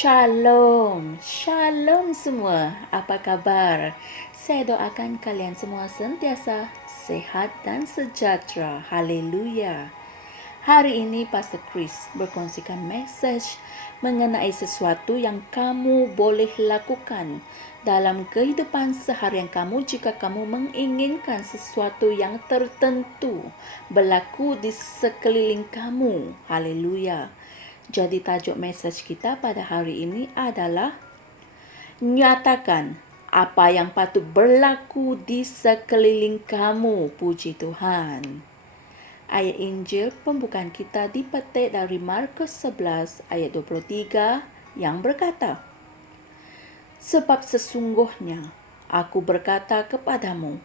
Shalom, shalom semua. Apa kabar? Saya doakan kalian semua sentiasa sehat dan sejahtera. Haleluya. Hari ini Pastor Chris berkongsikan message mengenai sesuatu yang kamu boleh lakukan dalam kehidupan seharian kamu jika kamu menginginkan sesuatu yang tertentu berlaku di sekeliling kamu. Haleluya. Jadi tajuk message kita pada hari ini adalah nyatakan apa yang patut berlaku di sekeliling kamu. Puji Tuhan. Ayat Injil pembukaan kita dipetik dari Markus 11 ayat 23 yang berkata, "Sebab sesungguhnya aku berkata kepadamu,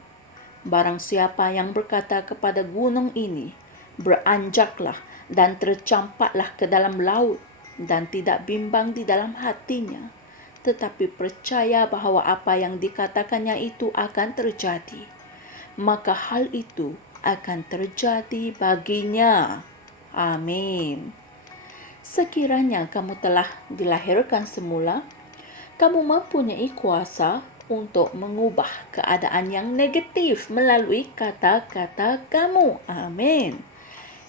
barang siapa yang berkata kepada gunung ini, beranjaklah dan tercampaklah ke dalam laut, dan tidak bimbang di dalam hatinya, tetapi percaya bahawa apa yang dikatakannya itu akan terjadi, maka hal itu akan terjadi baginya." Amin. Sekiranya kamu telah dilahirkan semula, kamu mempunyai kuasa untuk mengubah keadaan yang negatif melalui kata-kata kamu. Amin.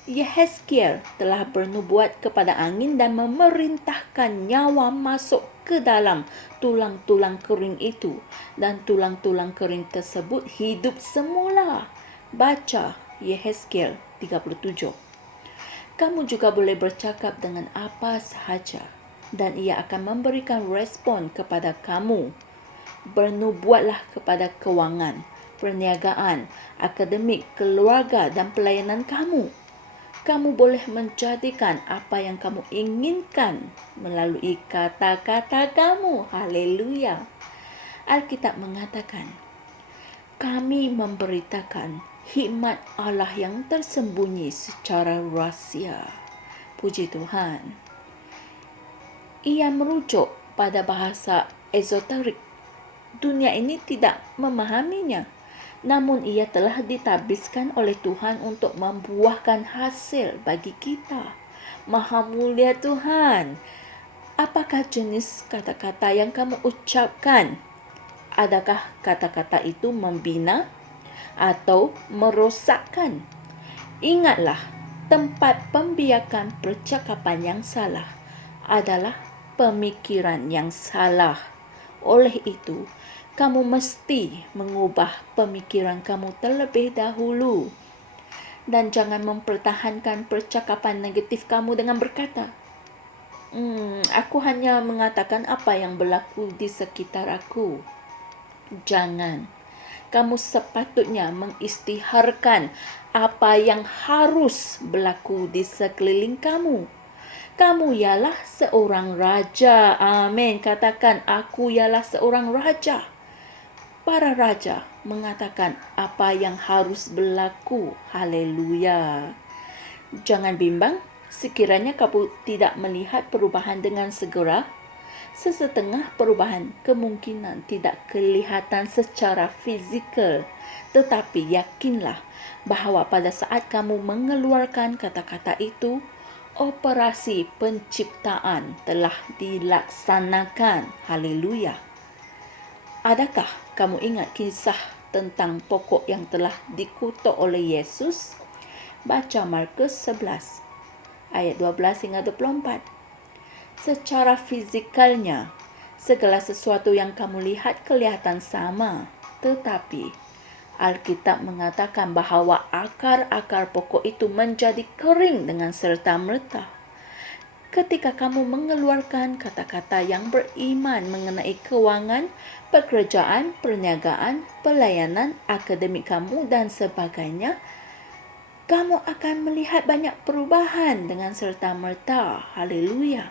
Yehezkiel telah bernubuat kepada angin dan memerintahkan nyawa masuk ke dalam tulang-tulang kering itu, dan tulang-tulang kering tersebut hidup semula. Baca Yehezkiel 37. Kamu juga boleh bercakap dengan apa sahaja dan ia akan memberikan respon kepada kamu. Bernubuatlah kepada kewangan, perniagaan, akademik, keluarga dan pelayanan kamu. Kamu boleh menjadikan apa yang kamu inginkan melalui kata-kata kamu. Haleluya. Alkitab mengatakan, kami memberitakan hikmat Allah yang tersembunyi secara rahsia. Puji Tuhan. Ia merujuk pada bahasa esoterik. Dunia ini tidak memahaminya, namun ia telah ditabiskan oleh Tuhan untuk membuahkan hasil bagi kita. Maha mulia Tuhan. Apakah jenis kata-kata yang kamu ucapkan? Adakah kata-kata itu membina atau merosakkan? Ingatlah, tempat pembiakan percakapan yang salah adalah pemikiran yang salah. Oleh itu, kamu mesti mengubah pemikiran kamu terlebih dahulu. Dan jangan mempertahankan percakapan negatif kamu dengan berkata, aku hanya mengatakan apa yang berlaku di sekitar aku. Jangan. Kamu sepatutnya mengisytiharkan apa yang harus berlaku di sekeliling kamu. Kamu ialah seorang raja. Amin. Katakan, aku ialah seorang raja. Para raja mengatakan apa yang harus berlaku. Haleluya. Jangan bimbang sekiranya kamu tidak melihat perubahan dengan segera. Sesetengah perubahan kemungkinan tidak kelihatan secara fizikal, tetapi yakinlah bahawa pada saat kamu mengeluarkan kata-kata itu, operasi penciptaan telah dilaksanakan. Haleluya. Adakah kamu ingat kisah tentang pokok yang telah dikutuk oleh Yesus? Baca Markus 11 ayat 12 hingga 24. Secara fizikalnya, segala sesuatu yang kamu lihat kelihatan sama, tetapi Alkitab mengatakan bahawa akar-akar pokok itu menjadi kering dengan serta-merta. Ketika kamu mengeluarkan kata-kata yang beriman mengenai kewangan, pekerjaan, perniagaan, pelayanan, akademik kamu dan sebagainya, kamu akan melihat banyak perubahan dengan serta-merta. Haleluya.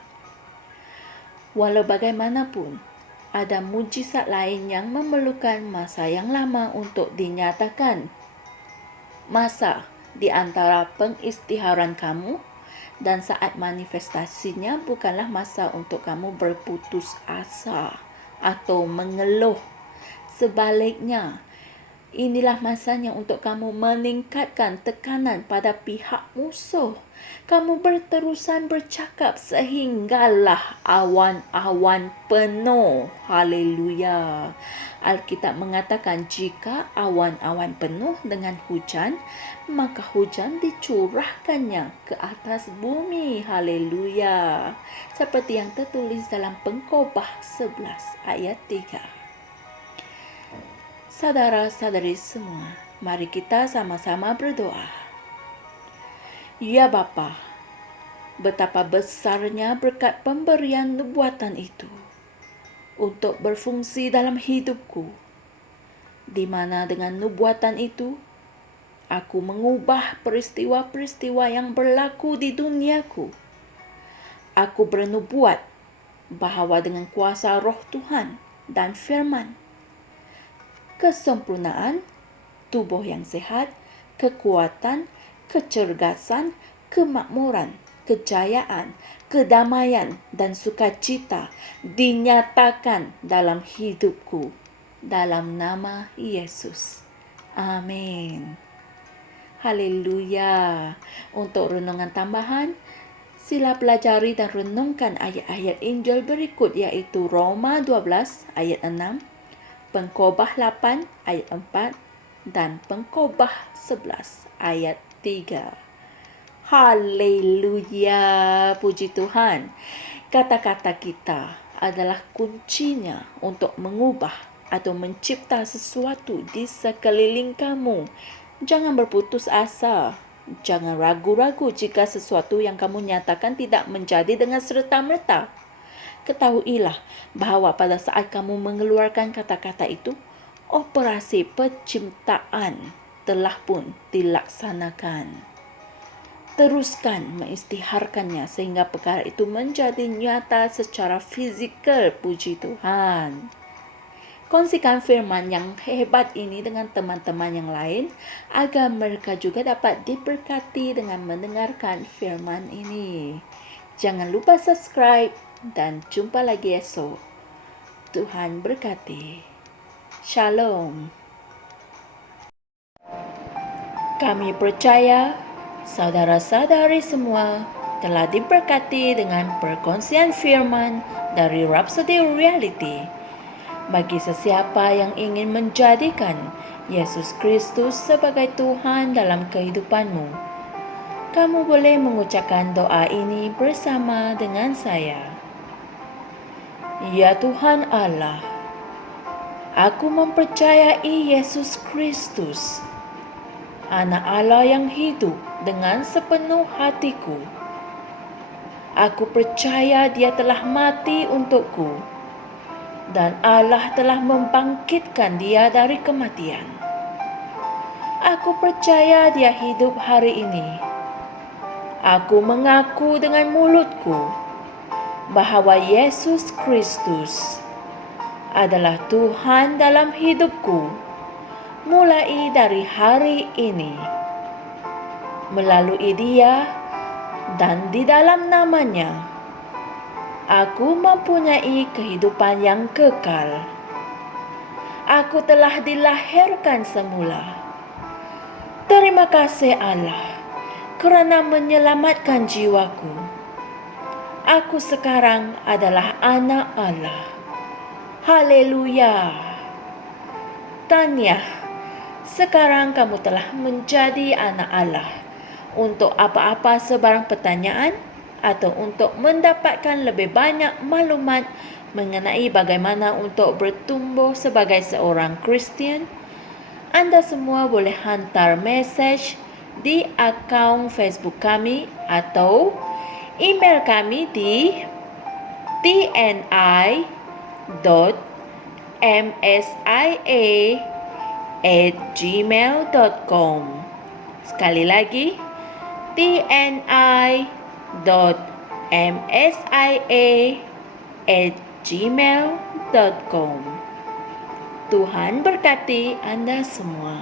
Walau bagaimanapun, ada mujizat lain yang memerlukan masa yang lama untuk dinyatakan. Masa di antara pengisytiharan kamu dan saat manifestasinya bukanlah masa untuk kamu berputus asa atau mengeluh. Sebaliknya, Inilah masanya untuk kamu meningkatkan tekanan pada pihak musuh. Kamu berterusan bercakap sehinggalah awan-awan penuh. Haleluya. Alkitab mengatakan jika awan-awan penuh dengan hujan, maka hujan dicurahkannya ke atas bumi. Haleluya. Seperti yang tertulis dalam Pengkhotbah 11 ayat 3. Saudara-saudari semua, mari kita sama-sama berdoa. Ya Bapa, betapa besarnya berkat pemberian nubuatan itu untuk berfungsi dalam hidupku, di mana dengan nubuatan itu aku mengubah peristiwa-peristiwa yang berlaku di duniaku. Aku bernubuat bahwa dengan kuasa Roh Tuhan dan firman, kesempurnaan, tubuh yang sehat, kekuatan, kecergasan, kemakmuran, kejayaan, kedamaian, dan sukacita dinyatakan dalam hidupku. Dalam nama Yesus. Amin. Haleluya. Untuk renungan tambahan, sila pelajari dan renungkan ayat-ayat Injil berikut, yaitu Roma 12 ayat 6, Pengkhotbah 8 ayat 4 dan Pengkhotbah 11 ayat 3. Haleluya, puji Tuhan. Kata-kata kita adalah kuncinya untuk mengubah atau mencipta sesuatu di sekeliling kamu. Jangan berputus asa. Jangan ragu-ragu jika sesuatu yang kamu nyatakan tidak menjadi dengan serta-merta. Ketahuilah bahawa pada saat kamu mengeluarkan kata-kata itu, operasi penciptaan telah pun dilaksanakan. Teruskan mengisytiharkannya sehingga perkara itu menjadi nyata secara fizikal, puji Tuhan. Kongsikan firman yang hebat ini dengan teman-teman yang lain agar mereka juga dapat diberkati dengan mendengarkan firman ini. Jangan lupa subscribe dan jumpa lagi esok. Tuhan berkati. Shalom. Kami percaya saudara-saudari semua telah diberkati dengan perkongsian firman dari Rhapsody Reality. Bagi sesiapa yang ingin menjadikan Yesus Kristus sebagai Tuhan dalam kehidupanmu, kamu boleh mengucapkan doa ini bersama dengan saya. Ya Tuhan Allah, aku mempercayai Yesus Kristus, Anak Allah yang hidup dengan sepenuh hatiku. Aku percaya Dia telah mati untukku dan Allah telah membangkitkan Dia dari kematian. Aku percaya Dia hidup hari ini. Aku mengaku dengan mulutku bahawa Yesus Kristus adalah Tuhan dalam hidupku mulai dari hari ini. Melalui Dia dan di dalam nama-Nya, aku mempunyai kehidupan yang kekal. Aku telah dilahirkan semula. Terima kasih Allah kerana menyelamatkan jiwaku. Aku sekarang adalah anak Allah. Haleluya. Tahniah, sekarang kamu telah menjadi anak Allah. Untuk apa-apa sebarang pertanyaan atau untuk mendapatkan lebih banyak maklumat mengenai bagaimana untuk bertumbuh sebagai seorang Kristian, anda semua boleh hantar mesej di akaun Facebook kami atau email kami di tni.msia@gmail.com. Sekali lagi, tni.msia@gmail.com. Tuhan berkati Anda semua.